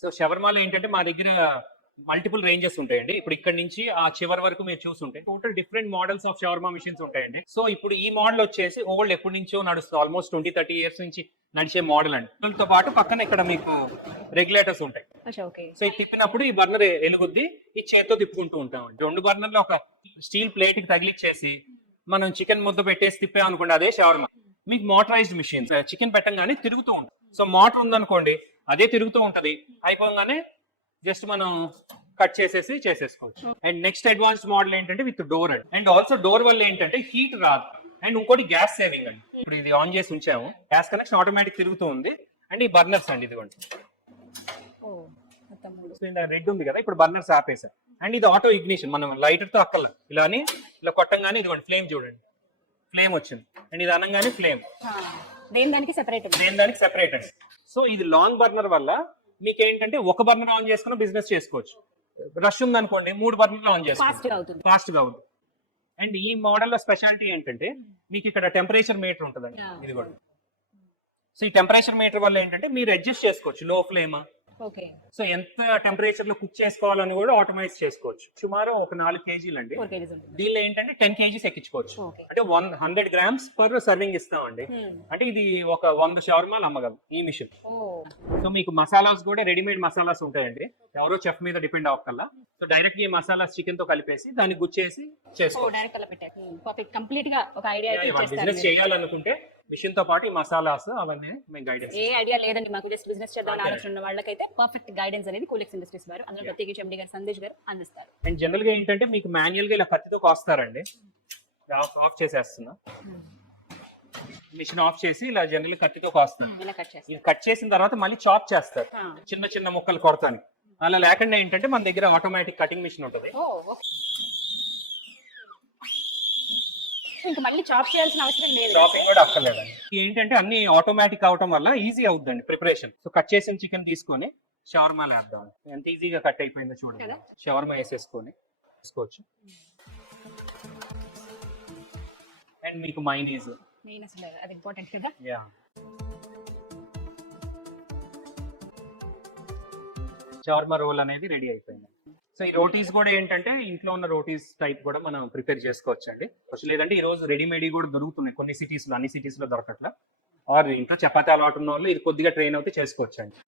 So షవర్మాలో ఏంటంటే మా దగ్గర మల్టిపుల్ రేంజెస్ ఉంటాయండి. ఇప్పుడు ఇక్కడ నుంచి ఆ చివరి వరకు మీరు చూసుంటే total different models of shawarma machines ఉంటాయండి. సో ఇప్పుడు ఈ మోడల్ వచ్చేసి ఓల్డ్ ఎప్పటి నుంచో నడుస్తుంది, ఆల్మోస్ట్ 20-30 ఇయర్స్ నుంచి నడిచే మోడల్ అండి. దాంతో పాటు పక్కన ఇక్కడ మీకు రెగ్యులేటర్స్ ఉంటాయి. సో ఇది తిప్పినప్పుడు ఈ బర్నర్ ఎలుగుద్ది, ఈ చేతితో తిప్పుకుంటూ ఉంటాం. 2 బర్నర్లు ఒక స్టీల్ ప్లేట్ కి తగిలిచ్చేసి మనం చికెన్ ముద్ద పెట్టేసి తిప్పాం అనుకోండి, అదే షవర్మా. మీకు మోటరైజ్డ్ మిషన్, చికెన్ పెట్టంగానే తిరుగుతూ ఉంటుంది. సో మోటార్ ఉందనుకోండి, అదే తిరుగుతూ ఉంటది, అయిపోగానే జస్ట్ మనం కట్ చేసేసి చేసేసుకోవచ్చు. అండ్ నెక్స్ట్ అడ్వాన్స్డ్ మోడల్ ఏంటంటే విత్ డోర్ అండి. అండ్ ఆల్సో డోర్ వల్ల ఏంటంటే హీట్ రాదు. అండ్ ఇంకోటి గ్యాస్ సేవింగ్ అండి. ఇప్పుడు ఇది ఆన్ చేసి ఉంచాము, గ్యాస్ కనెక్షన్ ఆటోమేటిక్ తిరుగుతూ ఉంది. అండ్ ఈ బర్నర్స్ అండి, ఇదిగోండి రెడ్ ఉంది కదా, ఇప్పుడు బర్నర్స్ ఆపేసాం. అండ్ ఇది ఆటో ఇగ్నిషన్, మనం లైటర్ తో అక్కల ఇలా అని ఇలా కొట్టంగానే ఇదిగోండి ఫ్లేమ్ చూడండి, ఫ్లేమ్ వచ్చింది. అండ్ ఇది అనగానే ఫ్లేమ్ దానికి సెపరేట్ అండి. సో ఇది లాంగ్ బర్నర్ వల్ల మీకు ఏంటంటే ఒక బర్నర్ ఆన్ చేసుకుని బిజినెస్ చేసుకోవచ్చు. రష్ ఉందనుకోండి 3 బర్నర్లు ఆన్ చేసుకోవచ్చు, ఫాస్ట్ గా అవుతుంది. అండ్ ఈ మోడల్ లో స్పెషాలిటీ ఏంటంటే మీకు ఇక్కడ టెంపరేచర్ మీటర్ ఉంటుందండి, ఇది కూడా. సో ఈ టెంపరేచర్ మీటర్ వల్ల ఏంటంటే మీరు అడ్జస్ట్ చేసుకోవచ్చు, లో ఫ్లేమ్, సో ఎంత టెంపరేచర్ లో కుక్ చేసుకోవాలని కూడా ఆటోమైజ్ చేసుకోవచ్చు. సుమారు ఒక 4 కేజీలు అండి. దీనిలో ఏంటంటే 10 కేజీస్ ఎక్కించుకోవచ్చు. అంటే 100 గ్రామ్స్ పర్ సర్వింగ్ ఇస్తామండి. అంటే ఇది ఒక 100 షవర్మాలు అమ్మగలం ఈ మిషన్. సో మీకు మసాలాస్ కూడా రెడీమేడ్ మసాలాస్ ఉంటాయండి, ఎవరో చెఫ్ మీద డిపెండ్ అవ్వకల్లా. సో డైరెక్ట్ ఈ మసాలాస్ చికెన్ తో కలిపేసి దాన్ని గుచ్చేసి చేసుకోవచ్చు. బిజినెస్ చేయాలనుకుంటే మిషన్ తో పాటు ఈ మసాలాస్ అవన్నీ మేము గైడెన్స్. ఏ ఐడియా లేదండి మాకు, జస్ట్ బిజినెస్ చేద్దామని ఆలోచన ఉన్న వాళ్ళకైతే పర్ఫెక్ట్ గైడెన్స్ అనేది కూలిక్స్ ఇండస్ట్రీస్ వారు, అందులో ప్రత్యేకించి ఎండి గారు సందేశ్ గారు అందిస్తారు. అండ్ జనరల్ గా ఏంటంటే మీకు మాన్యువల్ గా ఇలా కత్తితో కోస్తారండి. ఆఫ్ చేసేస్తున్నా, మిషన్ ఆఫ్ చేసి ఇలా జనరల్ కత్తితో కోస్తాను. ఇది కట్ చేసిన తర్వాత మళ్ళీ చాప్ చేస్తారు, చిన్న చిన్న ముక్కలు కొడతాను. అలా లేకుండా ఏంటంటే మన దగ్గర ఆటోమేటిక్ కటింగ్ మిషన్ ఉంటుంది. ఇంకా మళ్ళీ చాప్ చేయాల్సిన అవసరం లేదు, చాపింగ్ కూడా అక్కర్లేదండి. ఏంటంటే అన్ని ఆటోమేటిక్ అవటం వల్ల ఈజీ అవుతుందండి ప్రిపరేషన్. సో కట్ చేసిన చికెన్ తీసుకొని షవర్మా వేద్దాం, ఎంత ఈజీగా కట్ అయిపోయిందో చూడండి. షవర్మా వేసేసుకొని తీసుకోవచ్చు. అండ్ మీకు మైనీస్, అది ఇంపార్టెంట్ కదా. షవర్మా రోల్ అనేది రెడీ అయిపోయింది. సో ఈ రోటీస్ కూడా ఏంటంటే ఇంట్లో ఉన్న రోటీస్ టైప్ కూడా మనం ప్రిపేర్ చేసుకోవచ్చు అండి. లేదంటే ఈ రోజు రెడీమేడ్ కూడా దొరుకుతున్నాయి కొన్ని సిటీస్ లో, అన్ని సిటీస్ లో దొరకట్లా. ఆర్ ఇంట్లో చపాతీ అలవాటు ఉన్న వాళ్ళు ఇది కొద్దిగా ట్రైన్ అవుతే చేసుకోవచ్చు అండి.